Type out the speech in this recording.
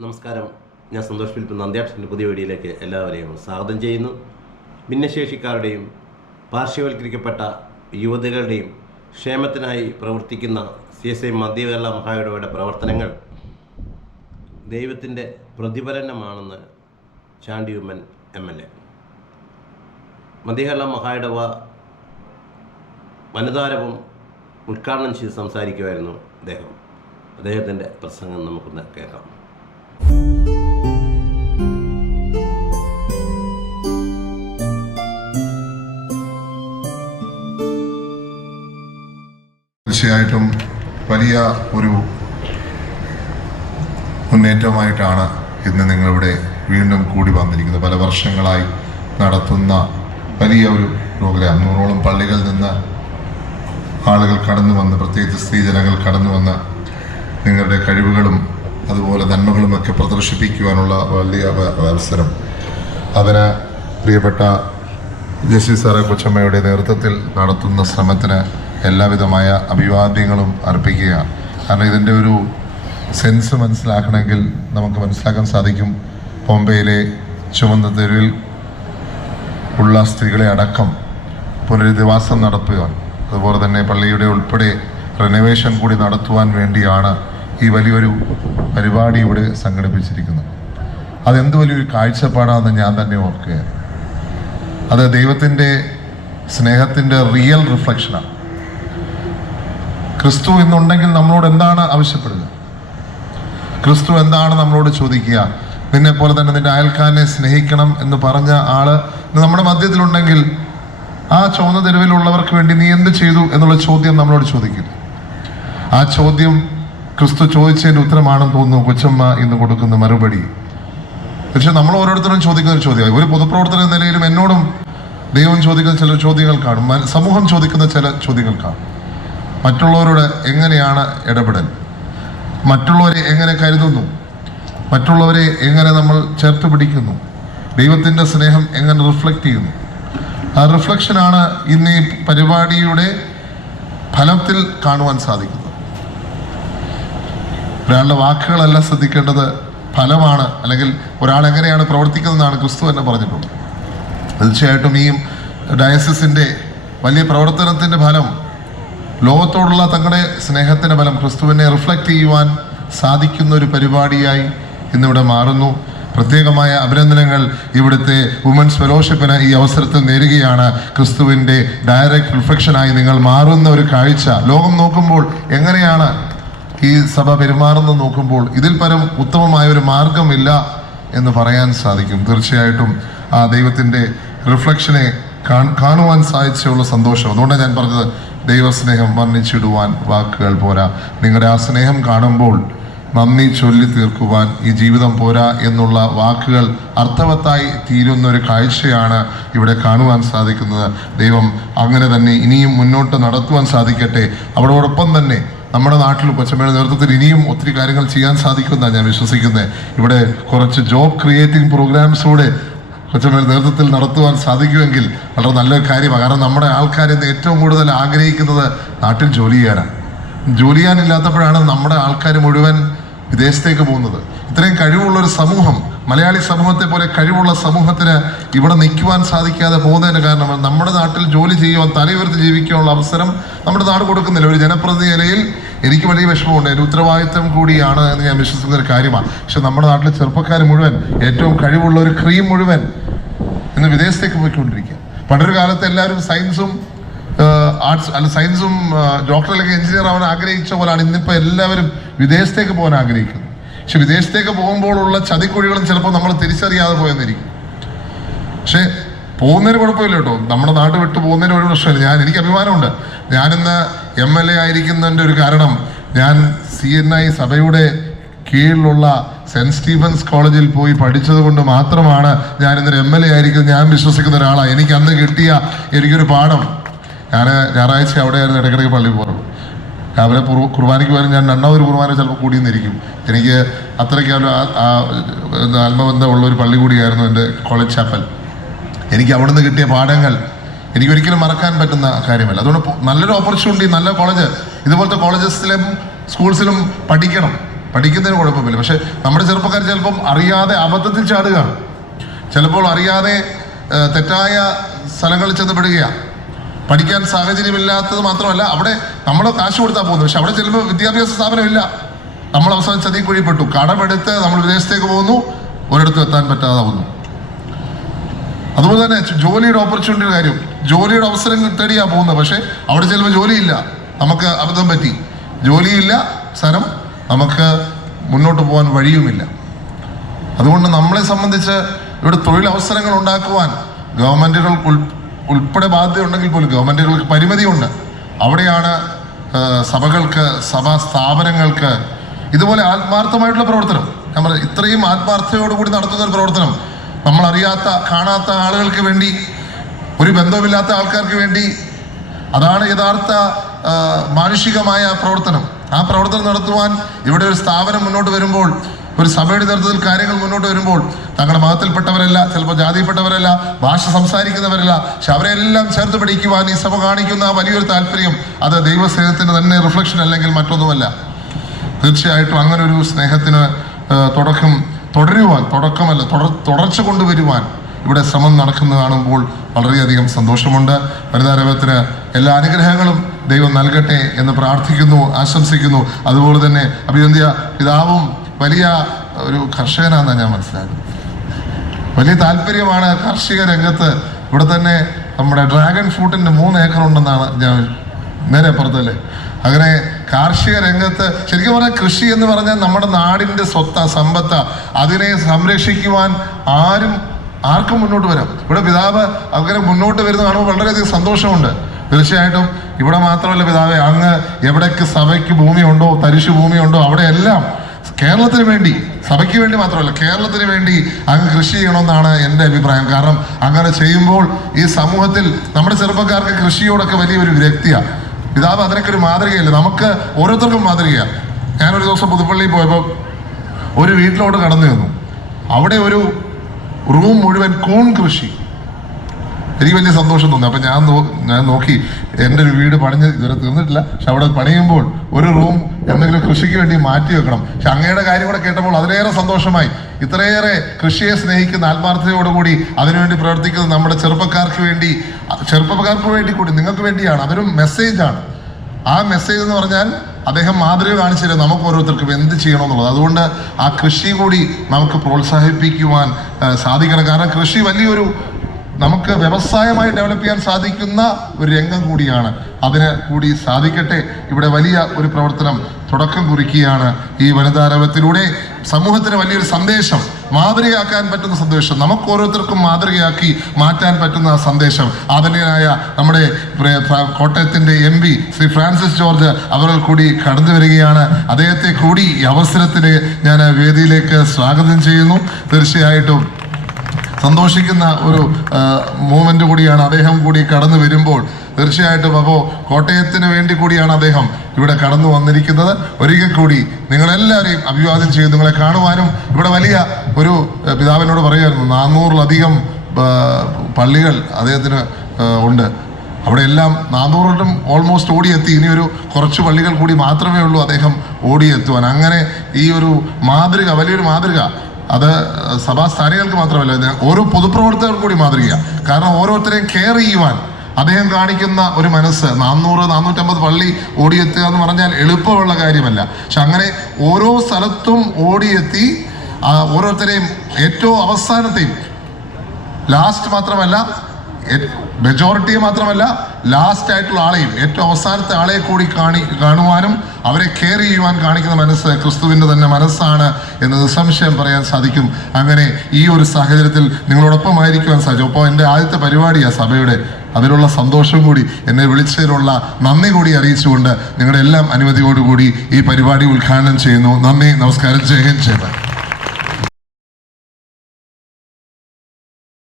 നമസ്കാരം. ഞാൻ സന്തോഷ് ഫിലിപ്പ് നന്ദ്യാക്ഷന്റെ പുതിയ വീഡിയോയിലേക്ക് എല്ലാവരെയും സ്വാഗതം ചെയ്യുന്നു. ഭിന്നശേഷിക്കാരുടെയും പാർശ്വവൽക്കരിക്കപ്പെട്ട യുവതികളുടെയും ക്ഷേമത്തിനായി പ്രവർത്തിക്കുന്ന സി എസ് ഐ മധ്യകേരള മഹാവിടവയുടെ പ്രവർത്തനങ്ങൾ ദൈവത്തിന്റെ പ്രതിഫലനമാണെന്ന് Chandy Oommen M L A. Madhya Kerala മഹായിടവ വനിതാരവും ഉദ്ഘാടനം ചെയ്ത് സംസാരിക്കുമായിരുന്നു അദ്ദേഹം. അദ്ദേഹത്തിന്റെ പ്രസംഗം നമുക്കൊന്ന് കേൾക്കാം. തീർച്ചയായിട്ടും വലിയ ഒരു മുന്നേറ്റമായിട്ടാണ് ഇന്ന് നിങ്ങളിവിടെ വീണ്ടും കൂടി വന്നിരിക്കുന്നത്. പല വർഷങ്ങളായി നടത്തുന്ന വലിയ ഒരു പ്രോഗ്രാം നൂറോളം പള്ളികളിൽ നിന്ന് ആളുകൾ കടന്നു വന്ന് പ്രത്യേകിച്ച് സ്ത്രീജനങ്ങൾ കടന്നു വന്ന് നിങ്ങളുടെ കഴിവുകളും അതുപോലെ നന്മകളും ഒക്കെ പ്രദർശിപ്പിക്കുവാനുള്ള വലിയ അവസരം. അതിന് പ്രിയപ്പെട്ട ജസ്റ്റിസ് സാറെ കൊച്ചമ്മയുടെ നേതൃത്വത്തിൽ നടത്തുന്ന ശ്രമത്തിന് എല്ലാവിധമായ അഭിവാദ്യങ്ങളും അർപ്പിക്കുക കാരണം ഇതിന്റെ ഒരു സെൻസ് മനസ്സിലാക്കണമെങ്കിൽ നമുക്ക് മനസ്സിലാക്കാൻ സാധിക്കും ബോംബെയിലെ ചുവന്ന തെരുവിൽ ഉള്ള സ്ത്രീകളെ അടക്കം പുനരധിവാസം നടത്തുക അതുപോലെ തന്നെ പള്ളിയുടെ ഉൾപ്പെടെ റിനോവേഷൻ കൂടി നടത്തുവാൻ വേണ്ടിയാണ് ഈ വലിയൊരു പരിപാടി ഇവിടെ സംഘടിപ്പിച്ചിരിക്കുന്നത്. അതെന്ത് വലിയൊരു കാഴ്ചപ്പാടാണെന്ന് ഞാൻ തന്നെ ഓർക്കുകയാണ്. അത് ദൈവത്തിന്റെ സ്നേഹത്തിന്റെ റിയൽ റിഫ്ലക്ഷനാണ് ക്രിസ്തു ഇന്നുണ്ടെങ്കിൽ നമ്മളോട് എന്താണ് ആവശ്യപ്പെടുക? ക്രിസ്തു എന്താണ് നമ്മളോട് ചോദിക്കുക? നിന്നെ പോലെ തന്നെ നിന്റെ അയൽക്കാരനെ സ്നേഹിക്കണം എന്ന് പറഞ്ഞ ആൾ നമ്മുടെ മധ്യത്തിലുണ്ടെങ്കിൽ ആ ചുവന്ന തെരുവിലുള്ളവർക്ക് വേണ്ടി നീ എന്ത് ചെയ്തു എന്നുള്ള ചോദ്യം നമ്മളോട് ചോദിക്കില്ല. ആ ചോദ്യം ക്രിസ്തു ചോദിച്ചതിന്റെ ഉത്തരമാണെന്ന് തോന്നുന്നു കൊച്ചമ്മ ഇന്ന് കൊടുക്കുന്ന മറുപടി. പക്ഷെ നമ്മൾ ഓരോരുത്തരും ചോദിക്കുന്ന ഒരു ചോദ്യം ഒരു പൊതുപ്രവർത്തന നിലയിലും എന്നോടും ദൈവം ചോദിക്കുന്ന ചില ചോദ്യങ്ങൾ കാണും. സമൂഹം ചോദിക്കുന്ന ചില ചോദ്യങ്ങൾ കാണും. മറ്റുള്ളവരോട് എങ്ങനെയാണ് ഇടപെടൽ? മറ്റുള്ളവരെ എങ്ങനെ കരുതുന്നു? മറ്റുള്ളവരെ എങ്ങനെ നമ്മൾ ചേർത്ത് പിടിക്കുന്നു? ദൈവത്തിന്റെ സ്നേഹം എങ്ങനെ റിഫ്ലക്റ്റ് ചെയ്യുന്നു? ആ റിഫ്ലക്ഷനാണ് ഇന്ന് ഈ പരിപാടിയുടെ ഫലത്തിൽ കാണുവാൻ സാധിക്കുന്നത്. ഒരാളുടെ വാക്കുകളല്ല ശ്രദ്ധിക്കേണ്ടത് ഫലമാണ് അല്ലെങ്കിൽ ഒരാൾ എങ്ങനെയാണ് പ്രവർത്തിക്കുന്നതെന്നാണ് ക്രിസ്തു തന്നെ പറഞ്ഞിട്ടുള്ളത്. തീർച്ചയായിട്ടും ഈ ഡയസിസിന്റെ വലിയ പ്രവർത്തനത്തിന്റെ ഫലം ലോകത്തോടുള്ള തങ്ങളുടെ സ്നേഹത്തിന്റെ ബലം ക്രിസ്തുവിനെ റിഫ്ലക്റ്റ് ചെയ്യുവാൻ സാധിക്കുന്ന ഒരു പരിപാടിയായി ഇന്നിവിടെ മാറുന്നു. പ്രത്യേകമായ അഭിനന്ദനങ്ങൾ ഇവിടുത്തെ വുമൻസ് ഫെലോഷിപ്പിന് ഈ അവസരത്തിൽ നേരുകയാണ്. ക്രിസ്തുവിന്റെ ഡയറക്റ്റ് റിഫ്ലക്ഷനായി നിങ്ങൾ മാറുന്ന ഒരു കാഴ്ച. ലോകം നോക്കുമ്പോൾ എങ്ങനെയാണ് ഈ സഭ പെരുമാറുന്നത് നോക്കുമ്പോൾ ഇതിൽ പരം ഉത്തമമായ ഒരു മാർഗമില്ല എന്ന് പറയാൻ സാധിക്കും. തീർച്ചയായിട്ടും ആ ദൈവത്തിന്റെ റിഫ്ലക്ഷനെ കാണുവാൻ സാധിച്ചുള്ള സന്തോഷം. അതുകൊണ്ടാണ് ഞാൻ പറഞ്ഞത് ദൈവസ്നേഹം വർണിച്ചിടുവാൻ വാക്കുകൾ പോരാ. നിങ്ങളുടെ ആ സ്നേഹം കാണുമ്പോൾ നന്ദി ചൊല്ലി തീർക്കുവാൻ ഈ ജീവിതം പോരാ എന്നുള്ള വാക്കുകൾ അർത്ഥവത്തായി തീരുന്ന ഒരു കാഴ്ചയാണ് ഇവിടെ കാണുവാൻ സാധിക്കുന്നത്. ദൈവം അങ്ങനെ തന്നെ ഇനിയും മുന്നോട്ട് നടത്തുവാൻ സാധിക്കട്ടെ. അവരോടൊപ്പം തന്നെ നമ്മുടെ നാട്ടിൽ കൊച്ചമ്മയുടെ നേതൃത്വത്തിൽ ഇനിയും ഒത്തിരി കാര്യങ്ങൾ ചെയ്യാൻ സാധിക്കുമെന്നാണ് ഞാൻ വിശ്വസിക്കുന്നത്. ഇവിടെ കുറച്ച് ജോബ് ക്രിയേറ്റിംഗ് പ്രോഗ്രാംസൂടെ കൊച്ചമ്മയുടെ നേതൃത്വത്തിൽ നടത്തുവാൻ സാധിക്കുമെങ്കിൽ വളരെ നല്ലൊരു കാര്യമാണ്. കാരണം നമ്മുടെ ആൾക്കാർ ഇന്ന് ഏറ്റവും കൂടുതൽ ആഗ്രഹിക്കുന്നത് നാട്ടിൽ ജോലി ചെയ്യാനാണ്. ജോലി ചെയ്യാനില്ലാത്തപ്പോഴാണ് നമ്മുടെ ആൾക്കാർ മുഴുവൻ വിദേശത്തേക്ക് പോകുന്നത്. ഇത്രയും കഴിവുള്ള ഒരു സമൂഹം മലയാളി സമൂഹത്തെ പോലെ കഴിവുള്ള സമൂഹത്തിന് ഇവിടെ നിൽക്കുവാൻ സാധിക്കാതെ പോകുന്നതിന് കാരണം നമ്മുടെ നാട്ടിൽ ജോലി ചെയ്യുവാൻ തലയുയർത്തി ജീവിക്കാനുള്ള അവസരം നമ്മുടെ നാട് കൊടുക്കുന്നില്ല. ഒരു ജനപ്രതിനിധി നിലയിൽ എനിക്ക് വലിയ വിഷമമുണ്ട്. എന്റെ ഉത്തരവാദിത്വം കൂടിയാണ് എന്ന് ഞാൻ വിശ്വസിക്കുന്ന ഒരു കാര്യമാണ്. പക്ഷെ നമ്മുടെ നാട്ടിലെ ചെറുപ്പക്കാർ മുഴുവൻ ഏറ്റവും കഴിവുള്ള ഒരു ക്രീം മുഴുവൻ ഇന്ന് വിദേശത്തേക്ക് പോയിക്കൊണ്ടിരിക്കുക. പണ്ടൊരു കാലത്ത് എല്ലാവരും സയൻസും ആർട്സ് അല്ല സയൻസും ഡോക്ടർ അല്ലെങ്കിൽ എഞ്ചിനീയർ ആവാൻ ആഗ്രഹിച്ച പോലാണ് ഇന്നിപ്പോൾ എല്ലാവരും വിദേശത്തേക്ക് പോകാൻ ആഗ്രഹിക്കുന്നത്. പക്ഷെ വിദേശത്തേക്ക് പോകുമ്പോഴുള്ള ചതിക്കുഴികളും ചിലപ്പോൾ നമ്മൾ തിരിച്ചറിയാതെ പോയെന്നിരിക്കും. പക്ഷേ പോകുന്നതിന് കുഴപ്പമില്ല കേട്ടോ. നമ്മുടെ നാട് വിട്ട് പോകുന്നതിന് ഒരു പ്രശ്നമില്ല. ഞാൻ എനിക്ക് അഭിമാനമുണ്ട്. ഞാനിന്ന് എം എൽ എ ആയിരിക്കുന്നതിന്റെ ഒരു കാരണം ഞാൻ സി എൻ ഐ സഭയുടെ കീഴിലുള്ള സെന്റ് സ്റ്റീഫൻസ് കോളേജിൽ പോയി പഠിച്ചത് കൊണ്ട് മാത്രമാണ് ഞാൻ ഇന്നൊരു എം എൽ എ ആയിരിക്കുന്നത് ഞാൻ വിശ്വസിക്കുന്ന ഒരാളാണ് എനിക്ക് അന്ന് കിട്ടിയ എനിക്കൊരു പാഠം. ഞാൻ ഞായറാഴ്ച അവിടെയായിരുന്നു ഇടയ്ക്കിടയ്ക്ക് പള്ളി പോകും രാവിലെ കുർ- കുർബാനയ്ക്ക് പോയാലും ഞാൻ രണ്ടാമതൊരു കുർബാന ചിലപ്പോൾ കൂടിയെന്നിരിക്കും. എനിക്ക് അത്രയ്ക്കാലും ഒരു ആ ആത്മബന്ധമുള്ള ഒരു പള്ളി കൂടിയായിരുന്നു എന്റെ കോളേജ് ചാപ്പൽ. എനിക്ക് അവിടുന്ന് കിട്ടിയ പാഠങ്ങൾ എനിക്ക് ഒരിക്കലും മറക്കാൻ പറ്റുന്ന കാര്യമല്ല. അതുകൊണ്ട് നല്ലൊരു ഓപ്പർച്യൂണിറ്റി നല്ല കോളേജ്. ഇതുപോലത്തെ കോളേജസിലും സ്കൂൾസിലും പഠിക്കണം. പഠിക്കുന്നതിന് കുഴപ്പമില്ല. പക്ഷെ നമ്മുടെ ചെറുപ്പക്കാർ ചിലപ്പം അറിയാതെ അബദ്ധത്തിൽ ചാടുകയാണ് ചിലപ്പോൾ അറിയാതെ തെറ്റായ സ്ഥലങ്ങളിൽ ചെന്ന് പെടുകയാണ് പഠിക്കാൻ സാഹചര്യമില്ലാത്തത് മാത്രമല്ല അവിടെ നമ്മൾ കാശ് കൊടുത്താൽ പോകുന്നത്. പക്ഷെ അവിടെ ചിലപ്പോൾ വിദ്യാഭ്യാസ സ്ഥാപനമില്ല. നമ്മൾ അവസാനം ചതി കുഴിപ്പെട്ടു. കടമെടുത്ത് നമ്മൾ വിദേശത്തേക്ക് പോകുന്നു. ഒരിടത്തും എത്താൻ പറ്റാതാവുന്നു. അതുപോലെ തന്നെ ജോലിയുടെ ഓപ്പർച്യൂണിറ്റിയുടെ കാര്യം. ജോലിയുടെ അവസരം തേടിയാ പോകുന്നത്. പക്ഷെ അവിടെ ചിലപ്പോൾ ജോലിയില്ല. നമുക്ക് അബദ്ധം പറ്റി. ജോലിയില്ല സ്ഥലം നമുക്ക് മുന്നോട്ട് പോകാൻ വഴിയുമില്ല. അതുകൊണ്ട് നമ്മളെ സംബന്ധിച്ച് ഇവിടെ തൊഴിലവസരങ്ങൾ ഉണ്ടാക്കുവാൻ ഗവൺമെന്റുകൾ ഉൾ ഉൾപ്പെടെ ബാധ്യതയുണ്ടെങ്കിൽ പോലും ഗവൺമെന്റുകൾക്ക് പരിമിതിയുണ്ട്. അവിടെയാണ് സഭകൾക്ക് സഭാ സ്ഥാപനങ്ങൾക്ക് ഇതുപോലെ ആത്മാർത്ഥമായിട്ടുള്ള പ്രവർത്തനം. നമ്മൾ ഇത്രയും ആത്മാർത്ഥതയോടുകൂടി നടത്തുന്ന ഒരു പ്രവർത്തനം. നമ്മളറിയാത്ത കാണാത്ത ആളുകൾക്ക് വേണ്ടി ഒരു ബന്ധവുമില്ലാത്ത ആൾക്കാർക്ക് വേണ്ടി അതാണ് യഥാർത്ഥ മാനുഷികമായ പ്രവർത്തനം. ആ പ്രവർത്തനം നടത്തുവാൻ ഇവിടെ ഒരു സ്ഥാപനം മുന്നോട്ട് വരുമ്പോൾ ഒരു സഭയുടെ നേതൃത്വത്തിൽ കാര്യങ്ങൾ മുന്നോട്ട് വരുമ്പോൾ തങ്ങളുടെ മതത്തിൽപ്പെട്ടവരല്ല ചിലപ്പോൾ ജാതിയിൽപ്പെട്ടവരല്ല ഭാഷ സംസാരിക്കുന്നവരല്ല പക്ഷെ അവരെല്ലാം ചേർത്ത് പിടിക്കുവാൻ ഈ സഭ കാണിക്കുന്ന വലിയൊരു താല്പര്യം അത് ദൈവസ്നേഹത്തിന് തന്നെ റിഫ്ലക്ഷൻ അല്ലെങ്കിൽ മറ്റൊന്നുമല്ല. തീർച്ചയായിട്ടും അങ്ങനെ ഒരു സ്നേഹത്തിന് തുടക്കം തുടരുവാൻ തുടക്കമല്ല തുടർ തുടർച്ച കൊണ്ടുവരുവാൻ ഇവിടെ ശ്രമം നടക്കുന്നത് കാണുമ്പോൾ വളരെയധികം സന്തോഷമുണ്ട്. വനിതാരവത്തിന് എല്ലാ അനുഗ്രഹങ്ങളും ദൈവം നൽകട്ടെ എന്ന് പ്രാർത്ഥിക്കുന്നു ആശംസിക്കുന്നു. അതുപോലെ തന്നെ അഭിനന്ദിയ പിതാവും വലിയ ഒരു കർഷകനാണെന്നാണ് ഞാൻ മനസ്സിലാക്കുന്നത്. വലിയ താല്പര്യമാണ് കാർഷിക രംഗത്ത്. ഇവിടെ തന്നെ നമ്മുടെ ഡ്രാഗൺ ഫ്രൂട്ടിന്റെ മൂന്ന് ഏക്കർ ഉണ്ടെന്നാണ് ഞാൻ നേരെ അപ്പുറത്തല്ലേ അങ്ങനെ കാർഷിക രംഗത്ത് ശരിക്കും പറഞ്ഞാൽ കൃഷി എന്ന് പറഞ്ഞാൽ നമ്മുടെ നാടിന്റെ സ്വത്ത സമ്പത്ത അതിനെ സംരക്ഷിക്കുവാൻ ആരും ആർക്കും മുന്നോട്ട് വരാം. ഇവിടെ പിതാവ് അങ്ങനെ മുന്നോട്ട് വരുന്ന കാണുമ്പോൾ വളരെയധികം സന്തോഷമുണ്ട്. തീർച്ചയായിട്ടും ഇവിടെ മാത്രമല്ല പിതാവേ അങ്ങ് എവിടേക്ക് സഭയ്ക്ക് ഭൂമിയുണ്ടോ തരിശു ഭൂമിയുണ്ടോ അവിടെയെല്ലാം കേരളത്തിന് വേണ്ടി സഭയ്ക്ക് വേണ്ടി മാത്രമല്ല കേരളത്തിന് വേണ്ടി അങ്ങ് കൃഷി ചെയ്യണമെന്നാണ് എന്റെ അഭിപ്രായം. കാരണം അങ്ങനെ ചെയ്യുമ്പോൾ ഈ സമൂഹത്തിൽ നമ്മുടെ ചെറുപ്പക്കാർക്ക് കൃഷിയോടൊക്കെ വലിയൊരു വിരക്തിയാണ്. പിതാവ് അതിനൊക്കെ ഒരു മാതൃകയല്ല. നമുക്ക് ഓരോരുത്തർക്കും മാതൃകയാണ്. ഞാനൊരു ദിവസം പുതുപ്പള്ളിയിൽ പോയപ്പോൾ ഒരു വീട്ടിലോട്ട് കടന്നു ചെന്നു. അവിടെ ഒരു റൂം മുഴുവൻ കൂൺ കൃഷി. എനിക്ക് വലിയ സന്തോഷം തോന്നി. അപ്പം ഞാൻ ഞാൻ നോക്കി എന്റെ ഒരു വീട് പണിഞ്ഞ് ഇതുവരെ തീർന്നിട്ടില്ല. പക്ഷെ അവിടെ പണിയുമ്പോൾ ഒരു റൂം എന്തെങ്കിലും കൃഷിക്ക് വേണ്ടി മാറ്റി വെക്കണം. പക്ഷെ അങ്ങയുടെ കാര്യം കൂടെ കേട്ടപ്പോൾ അതിലേറെ സന്തോഷമായി. ഇത്രയേറെ കൃഷിയെ സ്നേഹിക്കുന്ന ആത്മാർത്ഥതയോടുകൂടി അതിനുവേണ്ടി പ്രവർത്തിക്കുന്ന നമ്മുടെ ചെറുപ്പക്കാർക്ക് വേണ്ടി ചെറുപ്പക്കാർക്ക് വേണ്ടി കൂടി നിങ്ങൾക്ക് വേണ്ടിയാണ്. അതൊരു മെസ്സേജാണ്. ആ മെസ്സേജ് എന്ന് പറഞ്ഞാൽ അദ്ദേഹം മാതൃക കാണിച്ചില്ല നമുക്ക് ഓരോരുത്തർക്കും എന്ത് ചെയ്യണമെന്നുള്ളത്. അതുകൊണ്ട് ആ കൃഷി കൂടി നമുക്ക് പ്രോത്സാഹിപ്പിക്കുവാൻ സാധിക്കണം. കാരണം കൃഷി വലിയൊരു നമുക്ക് വ്യവസായമായി ഡെവലപ്പ് ചെയ്യാൻ സാധിക്കുന്ന ഒരു രംഗം കൂടിയാണ്. അതിന് കൂടി സാധിക്കട്ടെ. ഇവിടെ വലിയ ഒരു പ്രവർത്തനം തുടക്കം കുറിക്കുകയാണ് ഈ വനിതാരവത്തിലൂടെ സമൂഹത്തിന് വലിയൊരു സന്ദേശം മാതൃകയാക്കാൻ പറ്റുന്ന സന്ദേശം നമുക്ക് ഓരോരുത്തർക്കും മാതൃകയാക്കി മാറ്റാൻ പറ്റുന്ന സന്ദേശം. ആദരണീയനായ നമ്മുടെ കോട്ടയത്തിന്റെ M P Shri Francis George അവർ കൂടി കടന്നു വരികയാണ്. അദ്ദേഹത്തെ കൂടി ഈ അവസരത്തിന് ഞാൻ വേദിയിലേക്ക് സ്വാഗതം ചെയ്യുന്നു. തീർച്ചയായിട്ടും സന്തോഷിക്കുന്ന ഒരു മൂമെന്റ് കൂടിയാണ് അദ്ദേഹം കൂടി കടന്നു വരുമ്പോൾ. തീർച്ചയായിട്ടും അപ്പോൾ കോട്ടയത്തിന് വേണ്ടി കൂടിയാണ് അദ്ദേഹം ഇവിടെ കടന്നു വന്നിരിക്കുന്നത്. ഒരിക്കൽ കൂടി നിങ്ങളെല്ലാവരെയും അഭിവാദ്യം ചെയ്ത് നിങ്ങളെ കാണുവാനും ഇവിടെ വലിയ ഒരു പിതാവിനോട് പറയുമായിരുന്നു നാനൂറിലധികം പള്ളികൾ അദ്ദേഹത്തിന് ഉണ്ട്. അവിടെ എല്ലാം നാനൂറിലും ഓൾമോസ്റ്റ് ഓടിയെത്തി. ഇനി ഒരു കുറച്ച് പള്ളികൾ കൂടി മാത്രമേ ഉള്ളൂ അദ്ദേഹം ഓടിയെത്തുവാൻ. അങ്ങനെ ഈ ഒരു മാതൃക വലിയൊരു മാതൃക അത് സഭാസ്ഥാനികൾക്ക് മാത്രമല്ല ഇത് ഓരോ പൊതുപ്രവർത്തകർക്കും കൂടി മാതൃകയാണ് കാരണം ഓരോരുത്തരെയും കെയർ ചെയ്യുവാൻ അദ്ദേഹം കാണിക്കുന്ന ഒരു മനസ്സ് നാനൂറ് നാനൂറ്റമ്പത് പള്ളി ഓടിയെത്തുക എന്ന് പറഞ്ഞാൽ എളുപ്പമുള്ള കാര്യമല്ല. പക്ഷെ അങ്ങനെ ഓരോ സ്ഥലത്തും ഓടിയെത്തി ഓരോരുത്തരെയും ഏറ്റവും അവസാനത്തെയും ലാസ്റ്റ് മാത്രമല്ല മെജോറിറ്റിയെ മാത്രമല്ല ലാസ്റ്റ് ആയിട്ടുള്ള ആളെയും ഏറ്റവും അവസാനത്തെ ആളെ കൂടി കാണി കാണുവാനും അവരെ കെയർ ചെയ്യുവാൻ കാണിക്കുന്ന മനസ്സ് ക്രിസ്തുവിന്റെ തന്നെ മനസ്സാണ് എന്ന് സംശയം പറയാൻ സാധിക്കും. അങ്ങനെ ഈ ഒരു സാഹചര്യത്തിൽ നിങ്ങളോടൊപ്പം ആയിരിക്കുവാൻ സാധിക്കും. അപ്പോൾ എന്റെ ആദ്യത്തെ പരിപാടിയാണ് സഭയുടെ. അതിലുള്ള സന്തോഷം കൂടി എന്നെ വിളിച്ചതിനുള്ള നന്ദി കൂടി അറിയിച്ചുകൊണ്ട് നിങ്ങളുടെ എല്ലാം അനുമതിയോടുകൂടി ഈ പരിപാടി ഉദ്ഘാടനം ചെയ്യുന്നു. നന്ദി നമസ്കാരം. ജയൻ ചേട്ടൻ